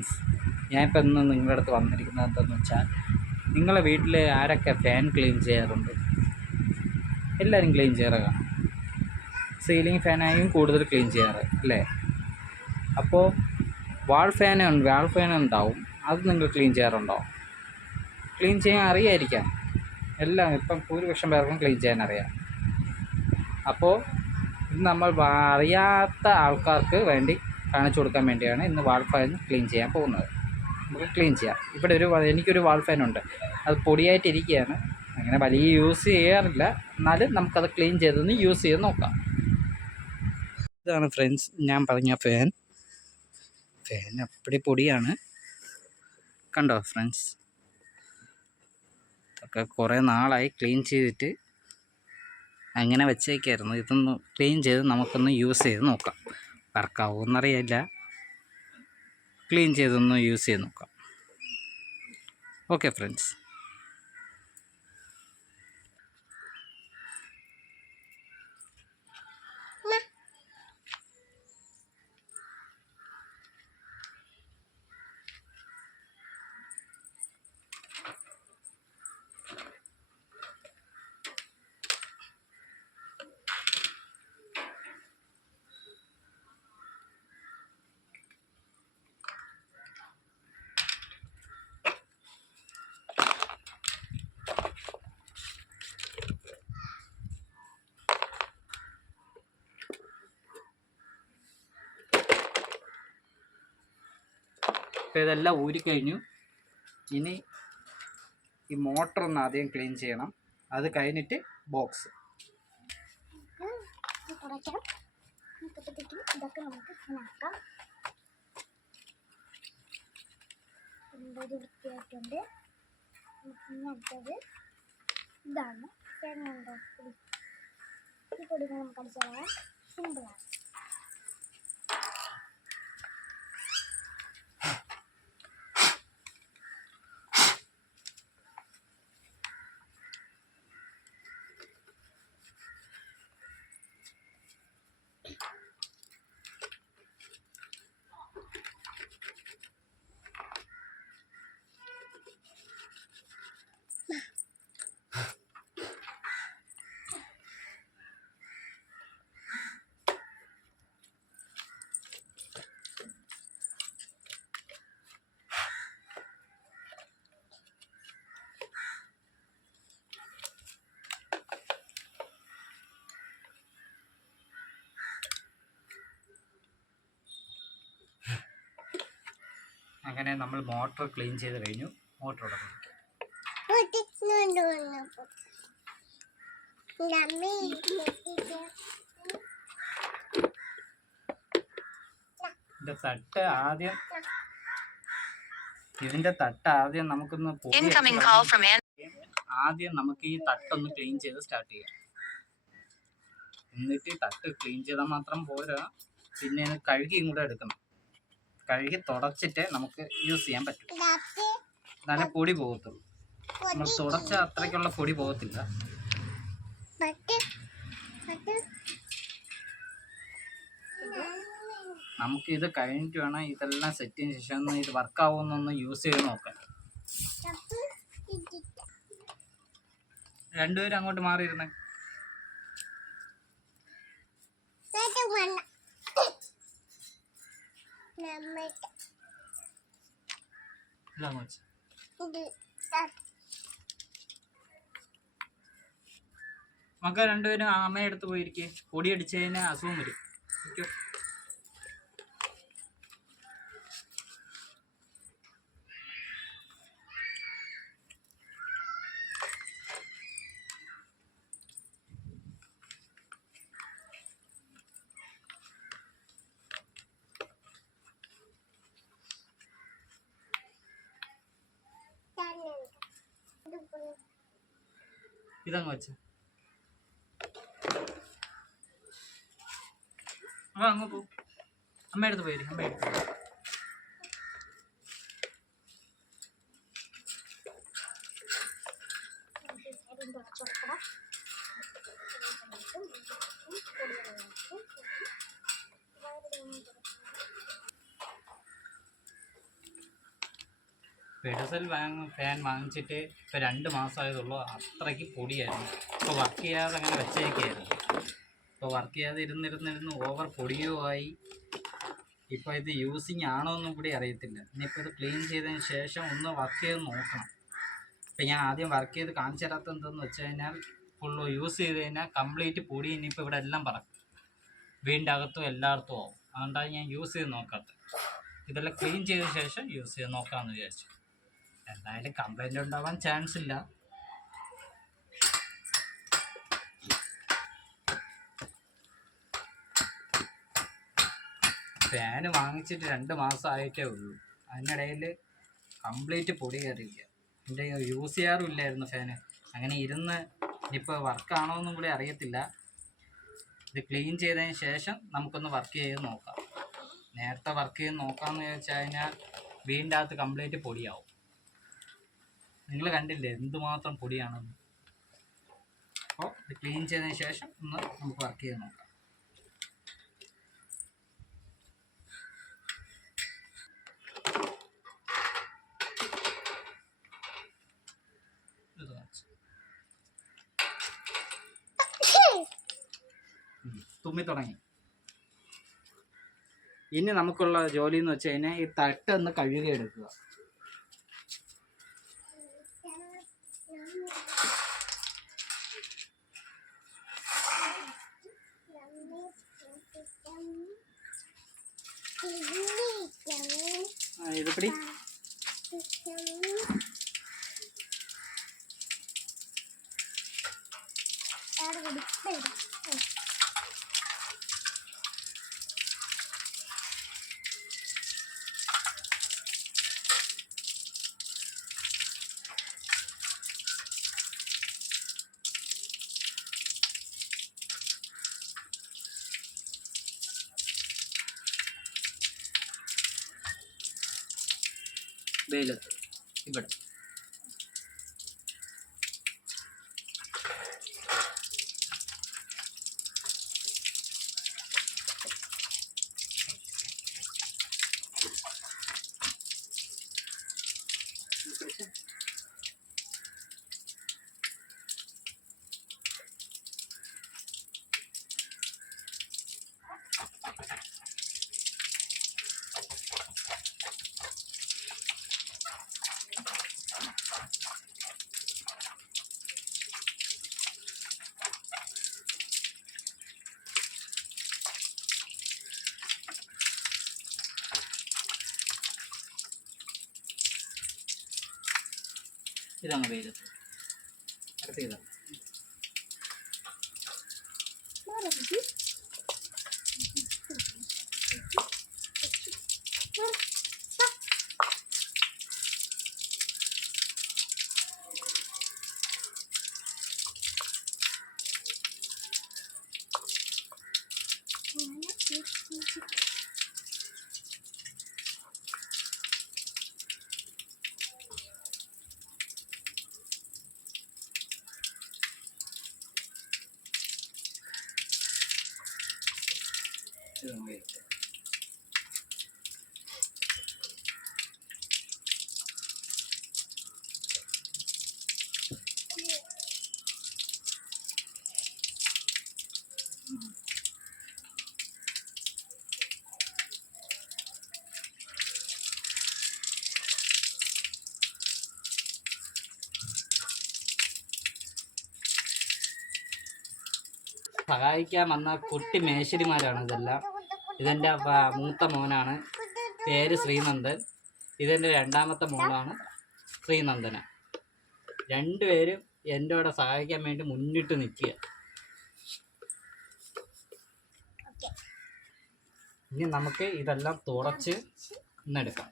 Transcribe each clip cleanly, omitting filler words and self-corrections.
Friends, ഞാനിപ്പോൾ ഇന്ന് നിങ്ങളുടെ അടുത്ത് വന്നിരിക്കുന്നത് എന്താണെന്ന് വെച്ചാൽ, നിങ്ങളെ വീട്ടിൽ ആരൊക്കെ ഫാൻ ക്ലീൻ ചെയ്യാറുണ്ട്? എല്ലാവരും ക്ലീൻ ചെയ്യാറ് കാണാം. സീലിംഗ് ഫാനായും കൂടുതൽ ക്ലീൻ ചെയ്യാറ് അല്ലേ? അപ്പോൾ വാൾ ഫാൻ ഉണ്ടാവും, അത് നിങ്ങൾ ക്ലീൻ ചെയ്യാറുണ്ടോ? ക്ലീൻ ചെയ്യാൻ അറിയായിരിക്കാം, എല്ലാം ഇപ്പം ഭൂരിപക്ഷം പേർക്കും ക്ലീൻ ചെയ്യാൻ അറിയാം. അപ്പോൾ ഇത് നമ്മൾ അറിയാത്ത ആൾക്കാർക്ക് വേണ്ടി കാണിച്ചു കൊടുക്കാൻ വേണ്ടിയാണ് ഇന്ന് വാൾ ഫാൻ ക്ലീൻ ചെയ്യാൻ പോകുന്നത്. നമുക്ക് ക്ലീൻ ചെയ്യാം. ഇവിടെ എനിക്കൊരു വാൾ ഫാനുണ്ട്, അത് പൊടിയായിട്ടിരിക്കുകയാണ്. അങ്ങനെ വലിയ യൂസ് ചെയ്യാറില്ല, എന്നാലും നമുക്കത് ക്ലീൻ ചെയ്തൊന്ന് യൂസ് ചെയ്ത് നോക്കാം. ഇതാണ് ഫ്രണ്ട്സ് ഞാൻ പറഞ്ഞ ഫാൻ അപ്പടി പൊടിയാണ്, കണ്ടോ ഫ്രണ്ട്സ്? ഇതൊക്കെ കുറേ നാളായി ക്ലീൻ ചെയ്തിട്ട് അങ്ങനെ വെച്ചേക്കായിരുന്നു. ഇതൊന്ന് ക്ലീൻ ചെയ്ത് നമുക്കൊന്ന് യൂസ് ചെയ്ത് നോക്കാം. വർക്കാവുമെന്നറിയില്ല, ക്ലീൻ ചെയ്തൊന്ന് യൂസ് ചെയ്ത് നോക്കാം. Okay friends. അപ്പോൾ ഇതെല്ലാം ഊരിക്കഴിഞ്ഞു. ഇനി ഈ മോട്ടർ ഒന്ന് ആദ്യം ക്ലീൻ ചെയ്യണം, അത് കഴിഞ്ഞിട്ട് ബോക്സ്. ഇതൊക്കെ നമുക്ക് ആക്കാം. വൃത്തിയായിട്ടുണ്ട്. അടുത്തത് ഇതാണ് തേങ്ങ പൊടി. ഈ പൊടി നമുക്ക് അടിച്ചാൽ സിമ്പിളാണ്. അങ്ങനെ നമ്മൾ മോട്ടർ ക്ലീൻ ചെയ്ത് കഴിഞ്ഞു. മോട്ടർ തുടങ്ങും. ഇതിൻ്റെ തട്ട് ആദ്യം നമുക്കൊന്ന് ആദ്യം നമുക്ക് ഈ തട്ടൊന്ന് ക്ലീൻ ചെയ്ത് സ്റ്റാർട്ട് ചെയ്യാം. എന്നിട്ട് തട്ട് ക്ലീൻ ചെയ്താൽ മാത്രം പോരാ, പിന്നെ കഴുകിയും കൂടെ എടുക്കണം. കഴുകി തുടച്ചിട്ട് നമുക്ക് യൂസ് ചെയ്യാൻ പറ്റും. നല്ല പൊടി പോകത്തുള്ളൂ. നമ്മൾ തുടച്ച അത്രയ്ക്കുള്ള പൊടി പോകത്തില്ല. നമുക്ക് ഇത് കഴിഞ്ഞിട്ട് വേണം ഇതെല്ലാം സെറ്റ് ചെയ്തതിന് ശേഷം ഇത് വർക്കാവുമെന്നൊന്ന് യൂസ് ചെയ്ത് നോക്കാൻ. രണ്ടുപേരും അങ്ങോട്ട് മാറിയിരുന്നേ. മക്ക രണ്ടുപേരും അമ്മയെടുത്ത് പോയിരിക്കേ. പൊടി അടിച്ചതിന് അസുഖം വരും. ഇതങ്ങ് വെച്ച അങ്ങ് പോ. അമ്മയെടുത്ത് പോയി. അമ്മയെടുത്ത് പെഡസൽ ഫാൻ വാങ്ങിച്ചിട്ട് ഇപ്പോൾ 2 മാസമായതുള്ളൂ. അത്രയ്ക്ക് പൊടിയായിരുന്നു. ഇപ്പോൾ വർക്ക് ചെയ്യാതെ അങ്ങനെ വെച്ചേക്കായിരുന്നു. ഇപ്പോൾ വർക്ക് ചെയ്യാതെ ഇരുന്നിരുന്നിരുന്ന് ഓവർ പൊടിയുമായി. ഇപ്പോൾ ഇത് യൂസിങ് ആണോ എന്നും കൂടി അറിയത്തില്ല. ഇനിയിപ്പോൾ ഇത് ക്ലീൻ ചെയ്തതിന് ശേഷം ഒന്ന് വർക്ക് ചെയ്ത് നോക്കണം. ഇപ്പം ഞാൻ ആദ്യം വർക്ക് ചെയ്ത് കാണിച്ചു തരാത്ത എന്തെന്ന് വെച്ച് കഴിഞ്ഞാൽ ഫുള്ള് യൂസ് ചെയ്ത് കഴിഞ്ഞാൽ കംപ്ലീറ്റ് പൊടി ഇനിയിപ്പോൾ ഇവിടെ എല്ലാം പറക്കും. വീടിൻ്റെ അകത്തും എല്ലായിടത്തും ആവും. അതുകൊണ്ടാണ് ഞാൻ യൂസ് ചെയ്ത് നോക്കാത്തത്. ഇതെല്ലാം ക്ലീൻ ചെയ്ത ശേഷം യൂസ് ചെയ്ത് നോക്കാമെന്ന് വിചാരിച്ചു. എന്തായാലും കംപ്ലൈൻറ്റ് ഉണ്ടാവാൻ ചാൻസ് ഇല്ല. ഫാന് വാങ്ങിച്ചിട്ട് 2 മാസമായിട്ടേ ഉള്ളൂ. അതിനിടയിൽ കംപ്ലീറ്റ് പൊടി കയറിയില്ല. എൻ്റെ യൂസ് ചെയ്യാറുമില്ലായിരുന്നു ഫാന്. അങ്ങനെ ഇരുന്ന് ഇപ്പോൾ വർക്കാണോ എന്നും കൂടി അറിയത്തില്ല. ഇത് ക്ലീൻ ചെയ്തതിന് ശേഷം നമുക്കൊന്ന് വർക്ക് ചെയ്ത് നോക്കാം. നേരത്തെ വർക്ക് ചെയ്ത് നോക്കാമെന്ന് ചോദിച്ചു കഴിഞ്ഞാൽ വീടിൻ്റെ അകത്ത് കംപ്ലീറ്റ് പൊടിയാവും. നിങ്ങൾ കണ്ടില്ലേ എന്തുമാത്രം പൊടിയാണെന്ന്. അപ്പോൾ ഇത് ക്ലീൻ ചെയ്തതിന് ശേഷം ഒന്ന് നമുക്ക് വർക്ക് ചെയ്ത് നോക്കാം. തുമ്മി തുടങ്ങി. ഇനി നമുക്കുള്ള ജോലി എന്ന് വെച്ച് കഴിഞ്ഞാൽ ഈ തട്ട് ഒന്ന് കഴുകി എടുക്കുക. ഇത് പിടി. വെയിലത്ത് ഇവിടെ ഇതാണ് വെയിലത്ത്. അടുത്ത് ഇതാണ്. ഇതാണ് വെയിലത്ത്. സഹായിക്കാൻ വന്ന കുട്ടി മേശരിമാരാണ് ഇതെല്ലാം. ഇതെൻ്റെ മൂത്ത മോനാണ്, പേര് ശ്രീനന്ദൻ. ഇതെൻ്റെ രണ്ടാമത്തെ മോളാണ് ശ്രീനന്ദന. രണ്ടുപേരും എൻ്റെ കൂടെ സഹായിക്കാൻ വേണ്ടി മുന്നിട്ട് നിൽക്കുക. ഇനി നമുക്ക് ഇതെല്ലാം തുടച്ച് ഇന്നെടുക്കാം.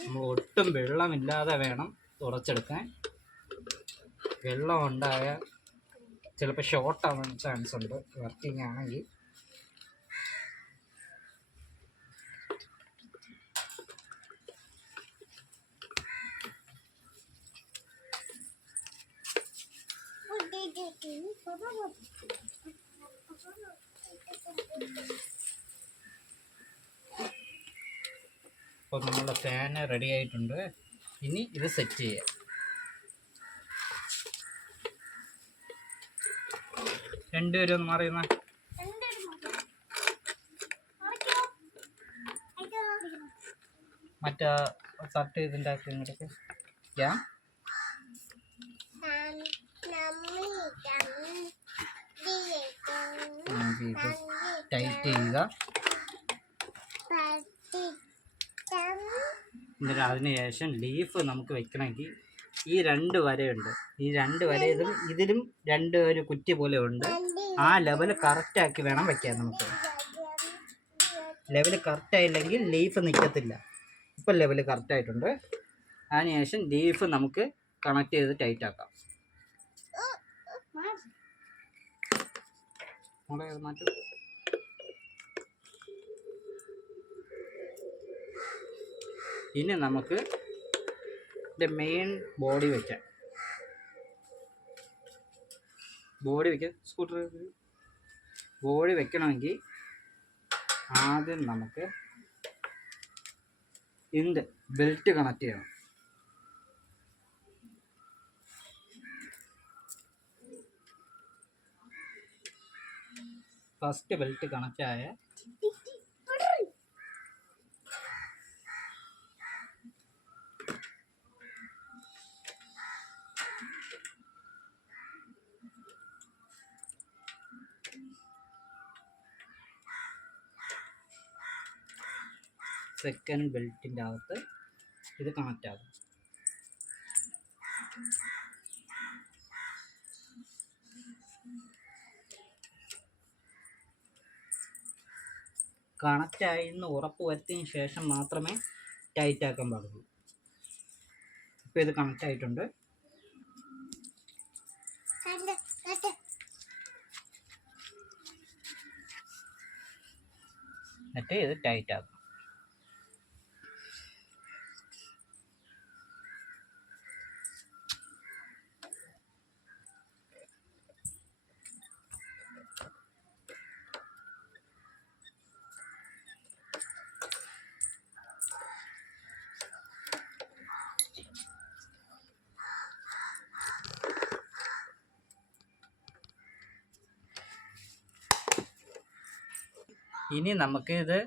നമ്മൾ ഒട്ടും വെള്ളമില്ലാതെ വേണം തുടച്ചെടുക്കാൻ. വെള്ളം ഉണ്ടായാൽ ചിലപ്പോൾ ഷോർട്ട് ആവാൻ ചാൻസ് ഉണ്ട് വർക്കിംഗ് ആണെങ്കിൽ. അപ്പോൾ നമ്മുടെ ഫാന് റെഡി ആയിട്ടുണ്ട്. ഇനി ഇത് സെറ്റ് ചെയ്യാം. രണ്ടുപേരും ഒന്ന് മാറിയുന്ന മറ്റേ ഷർട്ട് ഇതിൻ്റെ ആക്കി ഇങ്ങോട്ടേക്ക് ടൈറ്റ് ചെയ്യുക. എന്നിട്ട് അതിന് ശേഷം ലീഫ് നമുക്ക് വെക്കണമെങ്കിൽ ഈ 2 വരയുണ്ട്. ഈ 2 വര ഇതിലും 2 ഒരു കുറ്റി പോലെ ഉണ്ട്. ആ ലെവൽ കറക്റ്റാക്കി വേണം വയ്ക്കാൻ. നമുക്ക് ലെവൽ കറക്റ്റായില്ലെങ്കിൽ ലീഫ് നിൽക്കത്തില്ല. ഇപ്പം ലെവൽ കറക്റ്റായിട്ടുണ്ട്. അതിനുശേഷം ലീഫ് നമുക്ക് കണക്ട് ചെയ്ത് ടൈറ്റ് ആക്കാം. മാറ്റും. ഇനി നമുക്ക് ഇതിൻ്റെ മെയിൻ ബോഡി വയ്ക്കാം. സ്കൂട്ടർ ബോഡി വെക്കണമെങ്കിൽ ആദ്യം നമുക്ക് ഇതിൻ്റെ ബെൽറ്റ് കണക്ട് ചെയ്യണം. ഫസ്റ്റ് ബെൽറ്റ് കണക്റ്റ് ആയ സെക്കൻഡ് ബെൽറ്റിൻ്റെ അകത്ത് ഇത് കണക്റ്റ് ആകും. കണക്റ്റായി എന്ന് ഉറപ്പ് വരുത്തിയതിന് ശേഷം മാത്രമേ ടൈറ്റ് ആക്കാൻ പാടുള്ളൂ. ഇപ്പോൾ ഇത് കണക്റ്റ് ആയിട്ടുണ്ട്. എന്നിട്ട് ഇത് ടൈറ്റ് ആക്കും. ഇനി നമുക്ക് ഇത്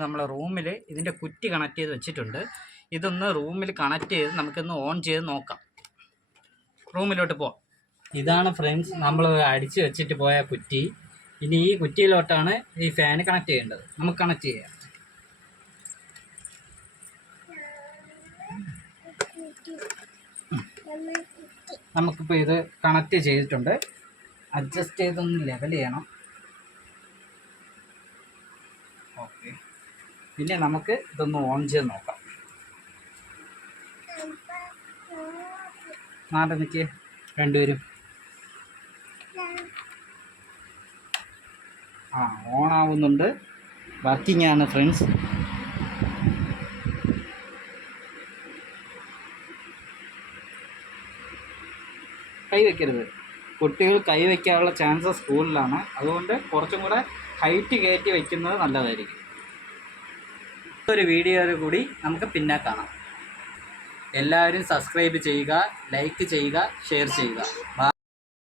നമ്മളെ റൂമിൽ ഇതിൻ്റെ കുറ്റി കണക്ട് ചെയ്ത് വെച്ചിട്ടുണ്ട്. ഇതൊന്ന് റൂമിൽ കണക്ട് ചെയ്ത് നമുക്കൊന്ന് ഓൺ ചെയ്ത് നോക്കാം. റൂമിലോട്ട് പോവാം. ഇതാണ് ഫ്രണ്ട്സ് നമ്മൾ അടിച്ച് വെച്ചിട്ട് പോയ കുറ്റി. ഇനി ഈ കുറ്റിയിലോട്ടാണ് ഈ ഫാൻ കണക്ട് ചെയ്യേണ്ടത്. നമുക്ക് കണക്ട് ചെയ്യാം. നമുക്കിപ്പോൾ ഇത് കണക്ട് ചെയ്തിട്ടുണ്ട്. അഡ്ജസ്റ്റ് ചെയ്തൊന്ന് ലെവൽ ചെയ്യണം. ഓക്കെ, പിന്നെ നമുക്ക് ഇതൊന്ന് ഓൺ ചെയ്ത് നോക്കാം. നാട്ടെ നിൽക്ക് രണ്ടുപേരും. ഓൺ ആവുന്നുണ്ട്. വർക്കിംഗ് ആണ് ഫ്രണ്ട്സ്. കൈ വയ്ക്കരുത്. കുട്ടികൾ കൈ വയ്ക്കാനുള്ള ചാൻസസ് കൂടുതലാണ്. അതുകൊണ്ട് കുറച്ചും കൂടെ ഹൈറ്റ് കയറ്റി വയ്ക്കുന്നത് നല്ലതായിരിക്കും. ഒരു വീഡിയോയിൽ കൂടി നമുക്ക് പിന്നെ കാണാം. എല്ലാവരും സബ്സ്ക്രൈബ് ചെയ്യുക, ലൈക്ക് ചെയ്യുക, ഷെയർ ചെയ്യുക.